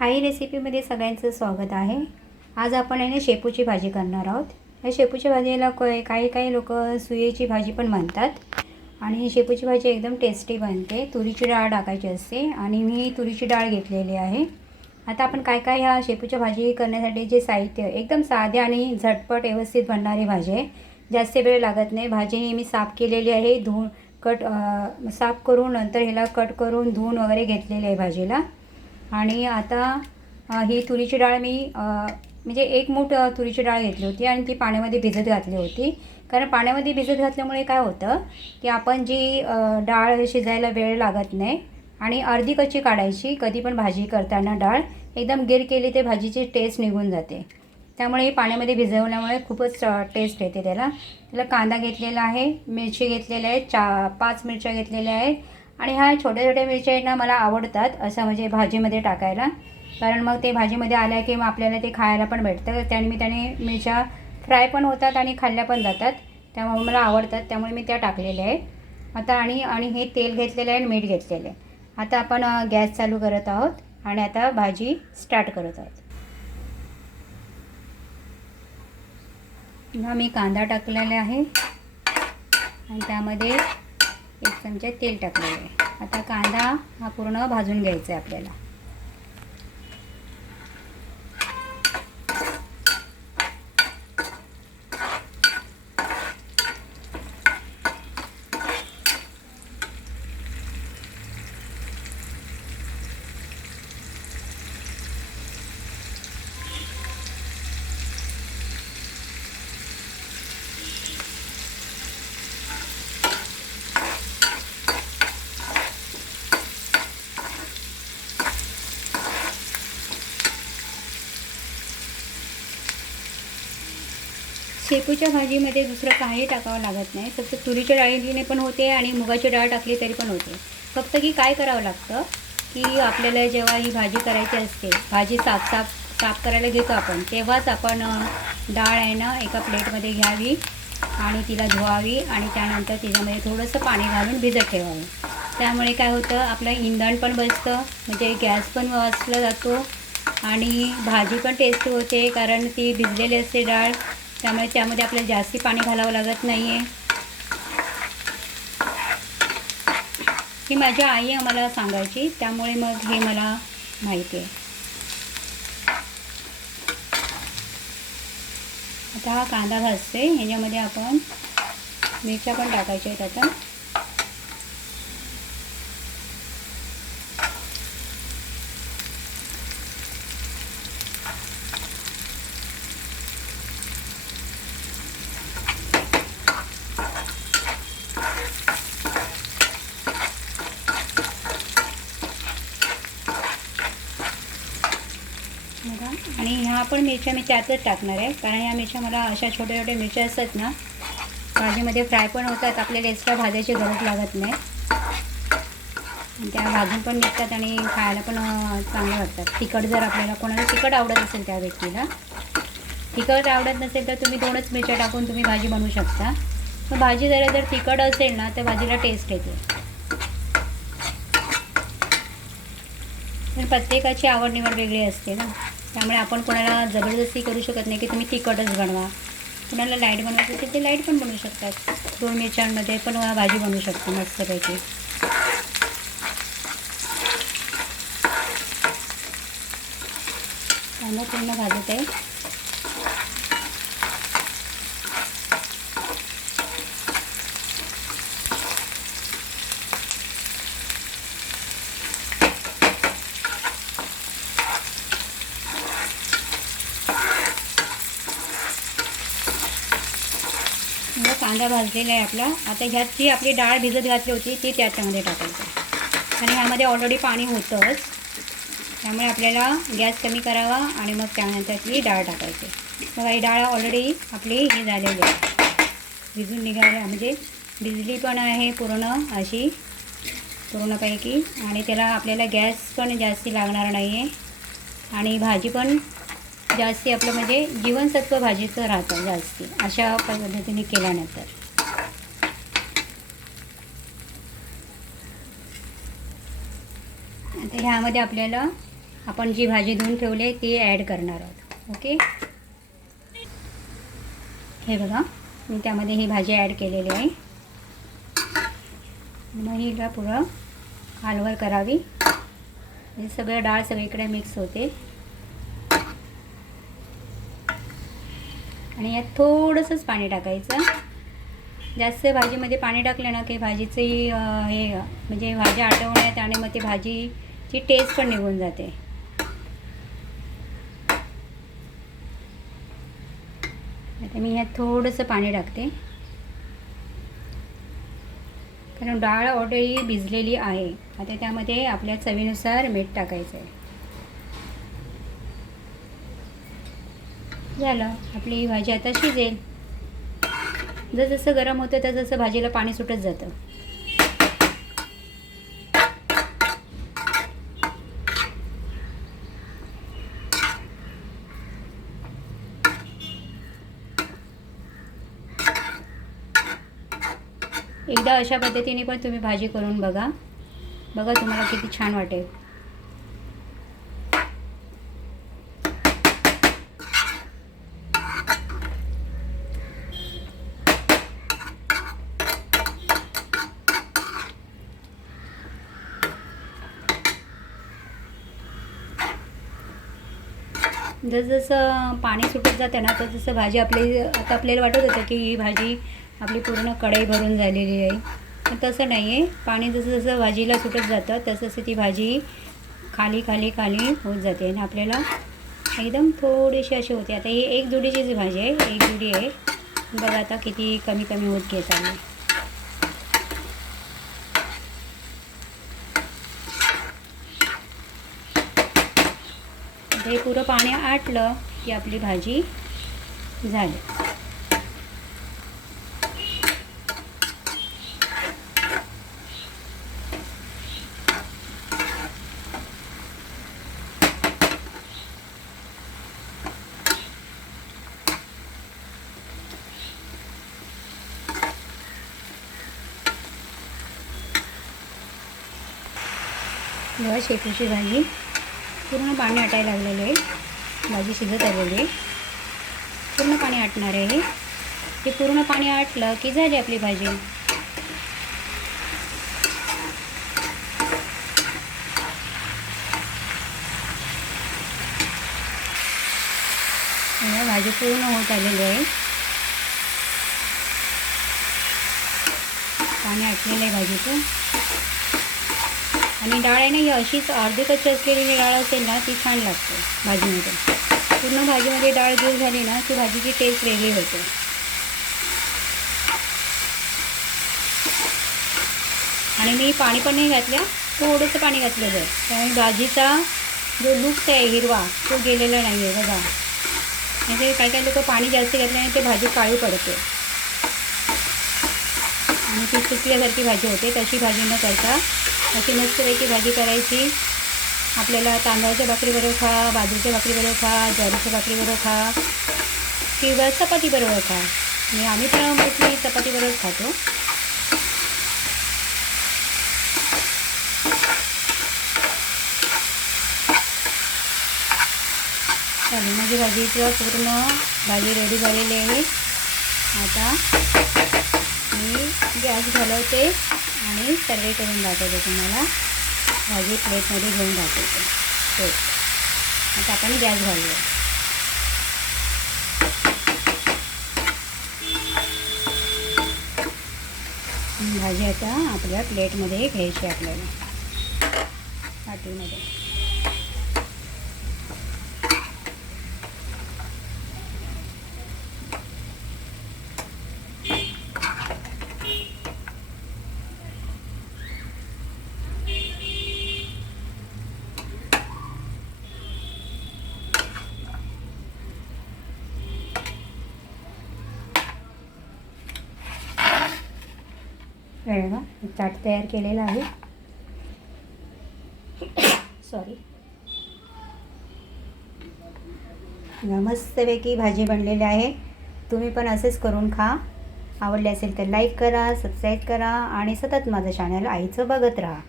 हाई रेसिपीमध्ये सगळ्यांचं स्वागत आहे. आज आपण आहे ना शेपूची भाजी करणार आहोत. या शेपूच्या भाजीला काही काही लोक सुयेची भाजी पण म्हणतात. आणि ही शेपूची भाजी एकदम टेस्टी बनते. तुरीची डाळ टाकायची असते आणि मी तुरीची डाळ घेतलेली आहे. आता आपण काय काय ह्या शेपूच्या भाजी करण्यासाठी जे साहित्य एकदम साधे आणि झटपट व्यवस्थित बनणारी भाजी आहे. जास्त वेळ लागत नाही. भाजी ही मी साफ केलेली आहे. धुवून कट साफ करून नंतर ह्याला कट करून धुवून वगैरे घेतलेली आहे भाजीला. आणि आता ही तुरीची डाळ मी म्हणजे एक मूठ तुरीची डाळ घेतली होती आणि ती पाण्यामध्ये भिजत घातली होती. कारण पाण्यामध्ये भिजत घातल्यामुळे काय होतं की आपण जी डाळ शिजायला वेळ लागत नाही आणि अर्धी कच्ची काढायची कधी पण भाजी करताना डाळ एकदम गिर केली ते भाजीची टेस्ट निघून जाते. त्यामुळे पाण्यामध्ये भिजवल्यामुळे खूपच टेस्ट येते त्याला. त्याला कांदा घेतलेला आहे मिरची घेतलेल्या आहेत चा पाच मिरच्या घेतलेल्या आहेत आणि ह्या छोट्या छोट्या मिरच्या मला आवडतात असं म्हणजे भाजीमध्ये टाकायला. कारण मग ते भाजीमध्ये आल्या की मग आपल्याला ते खायला पण भेटतं. त्यानिमित्ताने मिरच्या फ्राय पण होतात आणि खाल्ल्या पण जातात. त्यामुळे मला आवडतात. त्यामुळे मी त्या टाकलेल्या आहे आता आणि आणि हे तेल घेतलेलं आहे आणि मीठ घेतलेलं आहे. आता आपण गॅस चालू करत आहोत आणि आता भाजी स्टार्ट करत आहोत. हा मी कांदा टाकलेला आहे. आणि त्यामध्ये एक चमचा तेल टाकलेलं आहे. आता कांदा हा पूर्ण भाजून घ्यायचा आहे आपल्याला. शेपूच्या भाजीमध्ये दुसरं काही टाकावं लागत नाही. फक्त तुरीच्या डाळीने पण होते आणि मुगाची डाळ टाकली तरी पण होते. फक्त की काय करावं लागतं? की आपल्याला जेव्हा ही भाजी करायची असते भाजी साफ साफ साफ करायला घेतो आपण तेव्हाच आपण डाळ आहे ना एका प्लेटमध्ये घ्यावी आणि तिला धुवावी आणि त्यानंतर तिच्यामध्ये थोडंसं पाणी घालून भिजत ठेवावं. त्यामुळे काय होतं आपलं इंधन पण बसतं म्हणजे गॅस पण वाचला जातो आणि भाजी पण टेस्टी होते कारण ती भिजलेली असते डाळ. त्यामुळे त्यामध्ये आपल्याला जास्ती पाणी घालावं लागत नाही आहे ही माझी आई आम्हाला सांगायची त्यामुळे मग हे मला माहिती आहे. आता हा कांदा भाजते ह्याच्यामध्ये आपण मिरच्या पण टाकायच्या आहेत आता बघा आणि ह्या पण मिरच्या मी त्यातच टाकणार आहे. कारण ह्या मिरच्या मला अशा छोट्या छोट्या मिरच्या असतात ना भाजीमध्ये फ्राय पण होतात आपल्याला एक्स्ट्रा भाजायची गरज लागत नाही. त्या भाजून पण निघतात आणि खायला पण चांगलं वाटतात. तिखट जर आपल्याला कोणाला तिखट आवडत असेल त्या व्यक्तीला तिखट आवडत नसेल तर तुम्ही दोनच मिरच्या टाकून तुम्ही भाजी बनवू शकता. मग भाजी जरा जर तिखट असेल ना तर भाजीला टेस्ट येते. पण प्रत्येकाची आवड निवड वेगळी असते ना. त्यामुळे आपण कोणाला जबरदस्ती करू शकत नाही की तुम्ही तिखटच बनवा. कुणाला लाइट बनवायचं असेल ते लाइट पण बनवू शकतात. दोन मिरच्यांमध्ये पण भाजी बनवू शकतो मस्तपैकी. कांदा पूर्ण भाजत आहे. मग कांदा भाजलेला आहे आपला. आता ह्यात जी आपली डाळ भिजत घातली होती ती त्याच्यामध्ये टाकायची आणि ह्यामध्ये ऑलरेडी पाणी होतंच. त्यामुळे आपल्याला गॅस कमी करावा आणि मग त्यानंतर ती डाळ टाकायची बघा ही डाळ ऑलरेडी आपली ही झालेली आहे. भिजून निघाली म्हणजे भिजली पण आहे पूर्ण अशी पूर्णपैकी. आणि त्याला आपल्याला गॅस पण जास्ती लागणार नाही आहे आणि भाजी पण जास्ती आपलं म्हणजे जीवनसत्व भाजीचं राहतं जास्ती. अशा पद्धतीने केल्यानंतर. आता ह्यामध्ये आपल्याला आपण जी भाजी धुवून ठेवली आहे ती ॲड करणार आहोत. ओके हे बघा मी त्यामध्ये ही भाजी ॲड केलेली आहे. मग हिला पुरं हलवर करावी. सगळं डाळ सगळीकडे मिक्स होते. आणि यात थोडंसंच पाणी टाकायचं. जास्त भाजीमध्ये पाणी टाकलं ना की भाजीची हे म्हणजे भाजी आटवण्यात आणि मग ती भाजीची टेस्ट पण निघून जाते. आता मी ह्यात थोडंसं पाणी टाकते. कारण डाळ ऑलरेडी भिजलेली आहे. आता त्यामध्ये आपल्या चवीनुसार मीठ टाकायचं आहे झालं. आपली भाजी आता शिजेल. जसजसं गरम होतं तसं जसं भाजीला पाणी सुटत जातं. एकदा अशा पद्धतीने पण तुम्ही भाजी करून बघा. बघा तुम्हाला किती छान वाटेल. जसजसं पाणी सुटत जातं ना तर तसं भाजी आपली आता आपल्याला वाटत होतं की ही भाजी आपली पूर्ण कढई भरून झालेली आहे. पण तसं नाही आहे पाणी जसं जसं भाजीला सुटत जातं तसं ती भाजी खाली खाली खाली होत जाते आणि आपल्याला एकदम थोडीशी अशी होते. आता ही एक जुडीची जी भाजी आहे एक जुडी आहे. बघा आता किती कमी कमी होत घेत आहे. हे पुरं पाणी आटलं की आपली भाजी झाली. शेपूची भाजी पूर्ण पाणी आटायला लागलेलं आहे. भाजी शिजत आलेली आहे. पूर्ण पाणी आटणार आहे हे. ते पूर्ण पाणी आटलं की झाली आपली भाजी. भाजी पूर्ण होत आलेली आहे. पाणी आटलेलं आहे भाजीचं. आणि डाळ आहे ना ही अशीच अर्धी कच्ची असलेली डाळ असेल ना ती छान लागते भाजीमध्ये. पूर्ण भाजीमध्ये डाळ दूर झाली ना की भाजीची टेस्ट वेगळी होते. आणि मी पाणी पण नाही घातलं थोडंसं पाणी घातलेलं आहे त्यामुळे भाजीचा जो लुक आहे हिरवा तो गेलेला नाही आहे बघा. म्हणजे काही काही लोक पाणी जास्त घातल्याने ते भाजी काळी पडते. आणि ती सुकल्यासारखी भाजी होते. तशी भाजी न करता अशी मस्तपैकी भाजी करायची. आपल्याला तांदळाच्या भाकरीबरोबर खा बाजरीच्या भाकरीबरोबर खा ज्वारीच्या भाकरीबरोबर खा किंवा चपातीबरोबर खा. आणि आम्ही पण मोस्टली चपातीबरोबर खातो. चालेल माझी भाजीचं पूर्ण भाजी रेडी झालेली आहे. आता मी गॅस घालवते आणि सर्वे करून दाखवते तुम्हाला. भाजी प्लेटमध्ये घेऊन दाखवते. हो. आता आपण गॅस घालूया. भाजी आता आपल्या प्लेटमध्ये घ्यायची आपल्याला. पाटीमध्ये हे बघा ताट तयार केलेलं आहे. सॉरी मस्तपैकी भाजी बनलेली आहे. तुम्ही पण असेच करून खा. आवडले असेल तर लाईक करा सबस्क्राईब करा आणि सतत माझं चॅनल आईचं बघत राहा.